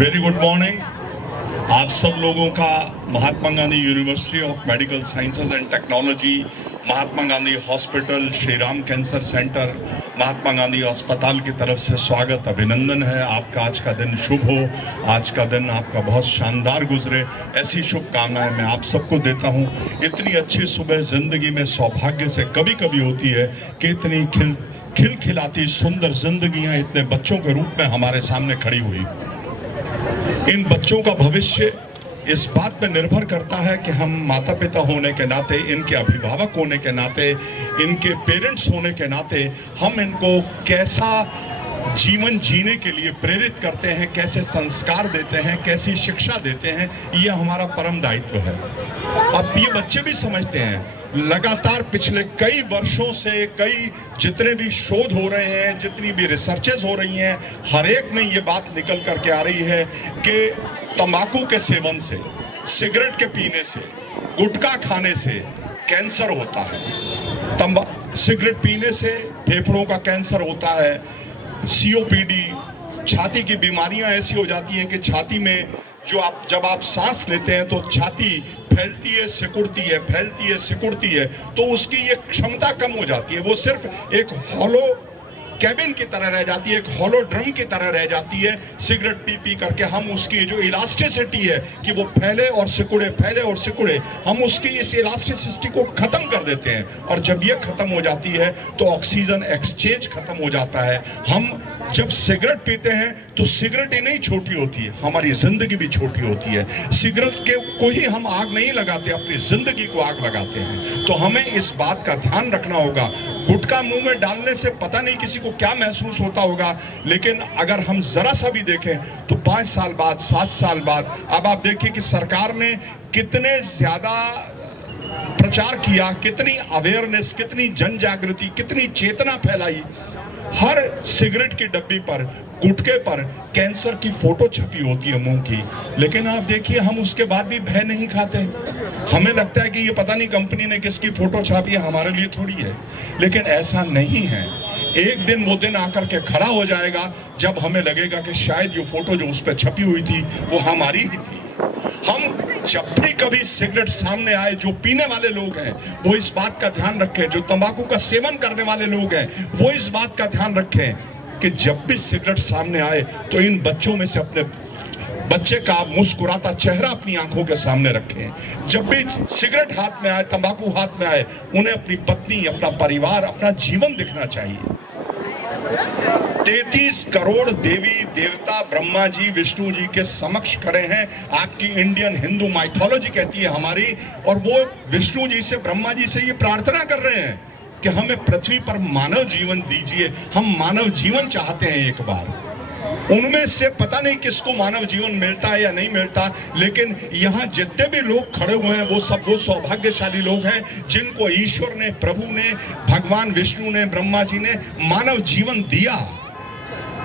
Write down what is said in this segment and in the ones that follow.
Very good morning. आप सब लोगों का Mahatma Gandhi university of medical sciences and technology, Mahatma Gandhi hospital, Shri Ram cancer centre, Mahatma Gandhi अस्पताल की तरफ से स्वागत, अभिनंदन है। आपका आज का दिन शुभ हो, आज का दिन आपका बहुत शानदार गुजरे, ऐसी शुभकामनाएं मैं आप सबको देता हूं। इतनी अच्छी सुबह जिंदगी में सौभाग्य से कभी कभी होती है कि इतनी खिलखिलाती सुंदर जिंदगियां इतने बच्चों के रूप में हमारे सामने खड़ी हुई। इन बच्चों का भविष्य इस बात पर निर्भर करता है कि हम माता पिता होने के नाते, इनके अभिभावक होने के नाते, इनके पेरेंट्स होने के नाते हम इनको कैसा जीवन जीने के लिए प्रेरित करते हैं, कैसे संस्कार देते हैं, कैसी शिक्षा देते हैं, यह हमारा परम दायित्व है। अब ये बच्चे भी समझते हैं, लगातार पिछले कई वर्षों से कई जितने भी शोध हो रहे हैं, जितनी भी रिसर्चेस हो रही हैं, हर एक में ये बात निकल करके आ रही है कि तंबाकू के सेवन से, सिगरेट के पीने से, गुटखा खाने से कैंसर होता है। सिगरेट पीने से फेफड़ों का कैंसर होता है, सीओपीडी, छाती की बीमारियां ऐसी हो जाती हैं कि छाती में जब आप सांस लेते हैं तो छाती फैलती है, सिकुड़ती है, फैलती है, सिकुड़ती है, तो उसकी ये क्षमता कम हो जाती है। वो सिर्फ एक हॉलो कैबिन की तरह रह जाती है, एक हॉलो ड्रम की तरह रह जाती है। सिगरेट पी पी करके हम उसकी जो इलास्टिसिटी है कि वो फैले और सिकुड़े, फैले और सिकुड़े, हम उसकी इस इलास्टिसिटी को खत्म कर देते हैं। और जब ये खत्म हो जाती है तो ऑक्सीजन एक्सचेंज खत्म हो जाता है। हम जब सिगरेट पीते हैं तो सिगरेट ही नहीं छोटी होती है, हमारी जिंदगी भी छोटी होती है। सिगरेट के को ही हम आग नहीं लगाते, अपनी जिंदगी को आग लगाते हैं। तो हमें इस बात का ध्यान रखना होगा। गुटखा मुंह में डालने से पता नहीं किसी को क्या महसूस होता होगा, लेकिन अगर हम जरा सा भी देखें तो 5 साल बाद, 7 साल बाद, अब आप देखिए कि सरकार ने कितने ज्यादा प्रचार किया, कितनी अवेयरनेस, कितनी जन जागृति, कितनी चेतना फैलाई। हर सिगरेट की डब्बी पर, गुटखे पर कैंसर की फोटो छपी होती है मुंह की, लेकिन आप देखिए हम उसके बाद भी भय नहीं खाते। हमें लगता है कि ये पता नहीं कंपनी ने किसकी फोटो छापी है, हमारे लिए थोड़ी है। लेकिन ऐसा नहीं है। एक दिन वो दिन आकर के खड़ा हो जाएगा जब हमें लगेगा कि शायद ये फोटो जो उस पर छपी हुई थी वो हमारी ही थी। हम जब भी कभी सिगरेट सामने आए, जो पीने वाले लोग हैं वो इस बात का ध्यान रखें, जो तंबाकू का सेवन करने वाले लोग हैं वो इस बात का ध्यान रखें कि जब भी सिगरेट सामने आए तो इन बच्चों में से अपने बच्चे का मुस्कुराता चेहरा अपनी आंखों के सामने रखें। जब भी सिगरेट हाथ में आए, तंबाकू हाथ में आए, उन्हें अपनी पत्नी, अपना परिवार, अपना जीवन दिखना चाहिए। 33 करोड़ देवी देवता ब्रह्मा जी, विष्णु जी के समक्ष खड़े हैं। आपकी इंडियन हिंदू माइथोलॉजी कहती है हमारी, और वो विष्णु जी से, ब्रह्मा जी से ये प्रार्थना कर रहे हैं कि हमें पृथ्वी पर मानव जीवन दीजिए। हम मानव जीवन चाहते हैं एक बार। उनमें से पता नहीं किसको मानव जीवन मिलता है या नहीं मिलता, लेकिन यहाँ जितने भी लोग खड़े हुए हैं वो सब वो सौभाग्यशाली लोग हैं जिनको ईश्वर ने, प्रभु ने, भगवान विष्णु ने, ब्रह्मा जी ने मानव जीवन दिया।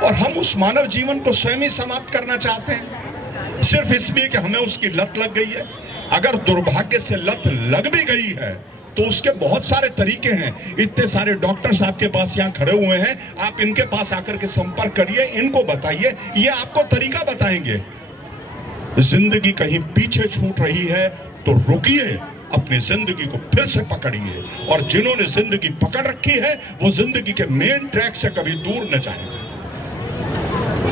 और हम उस मानव जीवन को स्वयं ही समाप्त करना चाहते हैं, सिर्फ इसलिए कि हमें उसकी लत लग गई है। अगर दुर्भाग्य से लत लग भी गई है तो उसके बहुत सारे तरीके हैं। इतने सारे डॉक्टर्स आपके पास यहाँ खड़े हुए हैं, आप इनके पास आकर के संपर्क करिए, इनको बताइए, ये आपको तरीका बताएंगे। जिंदगी कहीं पीछे छूट रही है तो रुकिए, अपनी जिंदगी को फिर से पकड़िए, और जिन्होंने जिंदगी पकड़ रखी है वो जिंदगी के मेन ट्रैक से कभी दूर न जाए।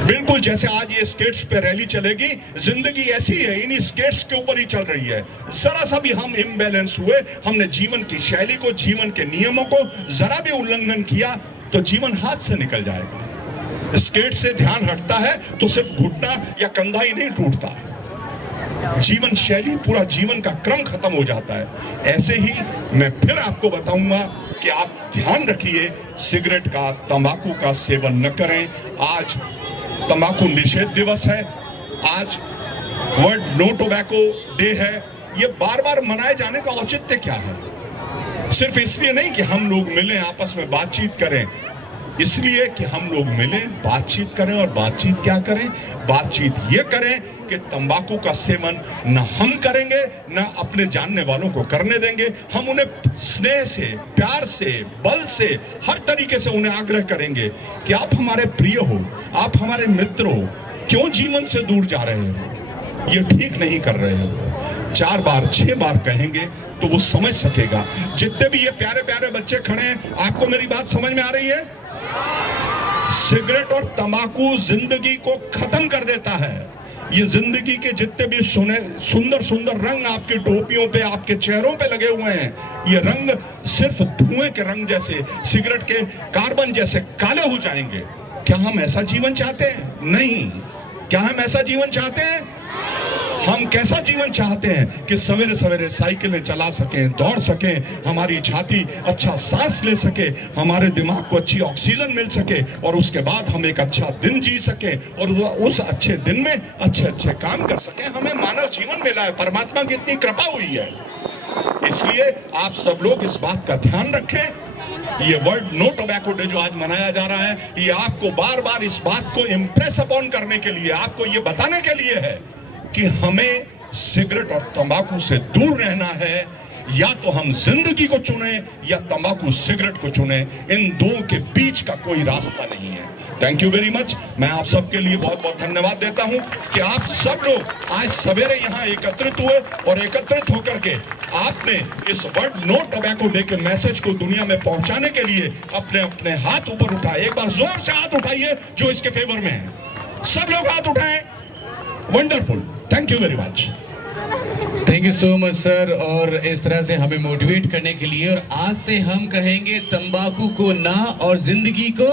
बिल्कुल जैसे आज ये स्केट्स पे रैली चलेगी, जिंदगी ऐसी है, इन्हीं स्केट्स के ऊपर ही चल रही है। जरा सा भी हम इम्बैलेंस हुए, हमने जीवन की शैली को, जीवन के नियमों को जरा भी उल्लंघन किया तो जीवन हाथ से निकल जाएगा। स्केट से ध्यान हटता है तो सिर्फ घुटना या कंधा ही नहीं टूटता, जीवन शैली, पूरा जीवन का क्रम खत्म हो जाता है। ऐसे ही मैं फिर आपको बताऊंगा कि आप ध्यान रखिए, सिगरेट का, तंबाकू का सेवन न करें। आज तंबाकू निषेध दिवस है, आज वर्ल्ड नो टोबैको डे है। ये बार बार मनाए जाने का औचित्य क्या है? सिर्फ इसलिए नहीं कि हम लोग मिलें, आपस में बातचीत करें, इसलिए कि हम लोग मिलें, बातचीत करें। और बातचीत क्या करें? बातचीत ये करें कि तंबाकू का सेवन न हम करेंगे, न अपने जानने वालों को करने देंगे। हम उन्हें स्नेह से, प्यार से, बल से, हर तरीके से उन्हें आग्रह करेंगे कि आप हमारे प्रिय हो, आप हमारे मित्र हो, क्यों जीवन से दूर जा रहे हो, ये ठीक नहीं कर रहे हो। 4 बार 6 बार कहेंगे तो वो समझ सकेगा। जितने भी ये प्यारे प्यारे बच्चे खड़े हैं, आपको मेरी बात समझ में आ रही है? सिगरेट और तंबाकू जिंदगी को खत्म कर देता है। ये जिंदगी के जितने भी सुंदर सुंदर रंग आपकी टोपियों पे, आपके चेहरों पे लगे हुए हैं, ये रंग सिर्फ धुएं के रंग जैसे, सिगरेट के कार्बन जैसे काले हो जाएंगे। क्या हम ऐसा जीवन चाहते हैं? नहीं। क्या हम ऐसा जीवन चाहते हैं? हम कैसा जीवन चाहते हैं कि सवेरे सवेरे साइकिलें चला सकें, दौड़ सकें, हमारी छाती अच्छा सांस ले सके, हमारे दिमाग को अच्छी ऑक्सीजन मिल सके, और उसके बाद हम एक अच्छा दिन जी सकें, और उस अच्छे दिन में अच्छे अच्छे काम कर सकें। हमें मानव जीवन मिला है, परमात्मा की इतनी कृपा हुई है। इसलिए आप सब लोग इस बात का ध्यान रखें। ये वर्ल्ड नो टोबैको डे जो आज मनाया जा रहा है, ये आपको बार बार इस बात को इम्प्रेस अपॉन करने के लिए, आपको ये बताने के लिए है कि हमें सिगरेट और तंबाकू से दूर रहना है। या तो हम जिंदगी को चुने या तंबाकू सिगरेट को चुने, इन दो के बीच का कोई रास्ता नहीं है। Thank you very much. मैं आप सबके लिए बहुत बहुत धन्यवाद देता हूं कि आप सब लोग आज सवेरे यहां एकत्रित हुए, और एकत्रित होकर के आपने इस वर्ल्ड नो टोबैको डे के मैसेज को दुनिया में पहुंचाने के लिए अपने अपने हाथ ऊपर उठाए। एक बार जोर से हाथ उठाइए जो इसके फेवर में है। सब लोग हाथ उठाएं। Wonderful, thank you very much. Thank you so much sir. और इस तरह से हमें मोटिवेट करने के लिए, और आज से हम कहेंगे तंबाकू को ना और जिंदगी को